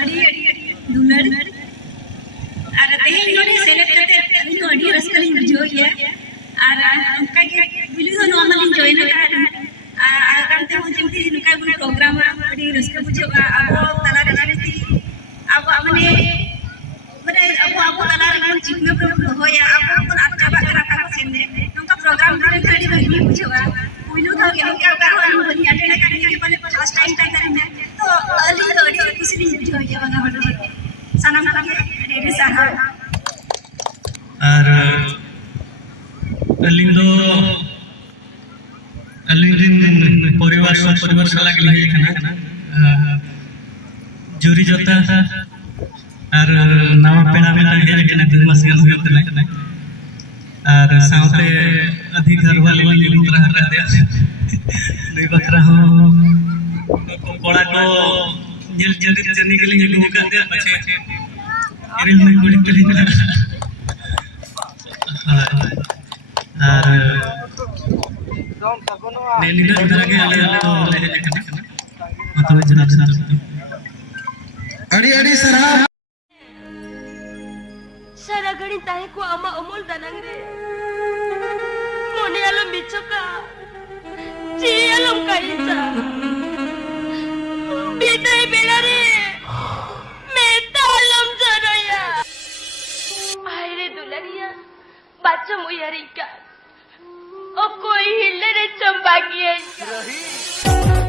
अड़ी दुलड़ और तेहें नोडे सेलेक्ट करते अली अड़ी रस्का लिंग बुझाइया और उनका के बिली तो नॉर्मल जॉइन का आगाम ते हो जेमती नुका बुन प्रोग्राम अड़ी रस्का बुझावा अब तला रे अब माने अब तला रे चिकना प्रोग्राम होया अब अपन चाबा करा का सेने नुका प्रोग्राम रे अड़ी बनी बुझावा पुइलो था के नुका का हम बनी अटेंड करने के पहले फर्स्ट टाइम करने तो अली अड़ी खुशी लिंग बुझाइया बना बड़े सनम का रे साहा और अलिंग परिवार साला के लिए खाना जोरी जोता और नवा पेड़ा में लगे लेकिन दुर्मा से और साउते अधिक घर वाले लिए उतरा रहते हैं नहीं बकरा हो कोड़ा को जल्दी जर्नी के लिए लोग करते हैं बच्चे इरिल में कुड़ी कुड़ी नेलिना इधर आगे आले तो ले लेना मतलब जनाब अड़ी अड़ी सरा सारा गणी ताहे को अमा अमोल दानंग रे मोने आलम बिचोका ची आलम काइचा बिदाई बेला रे मेता आलम जराया आयरे दुलरिया बाचा मुयारिका ओ कोई हिले रे चंबागी है